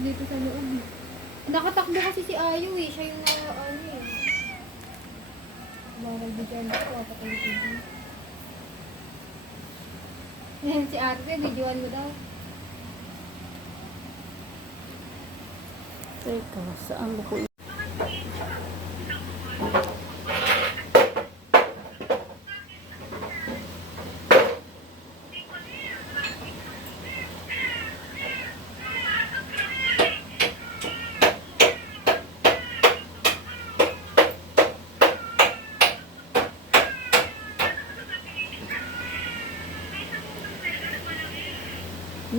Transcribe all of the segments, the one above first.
dito sa loob eh. Nakatakbo kasi si Ayo eh. Siya yung ano eh. Bawal bigyan ako. Patay dito. Yan si Ate, videoan mo daw. Teka, saan ba ko?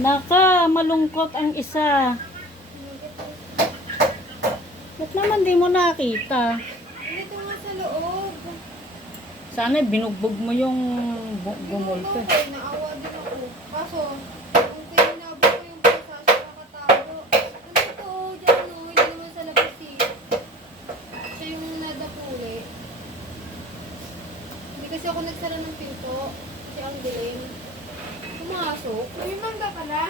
Naka, malungkot ang isa. Ba't naman di mo nakita? Dito nga sa loob. Sana binugbog mo yung gumulpe. Okay, naawa din ako. Kaso, kung pinabot ko yung pusa, siya nakatago. Nandito, dyan o, hindi naman sa labas eh. Siya yung nadapuli. Hindi kasi ako nagsara ng pinto. Siya ang dilim. Pumasok. May mangga pala.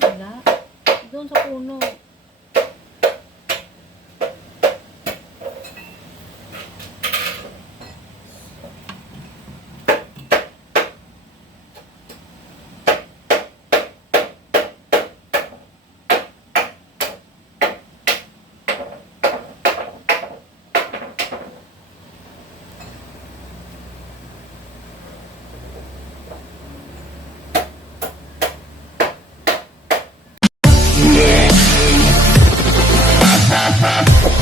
Wala. Doon sa puno. Ha ha ha.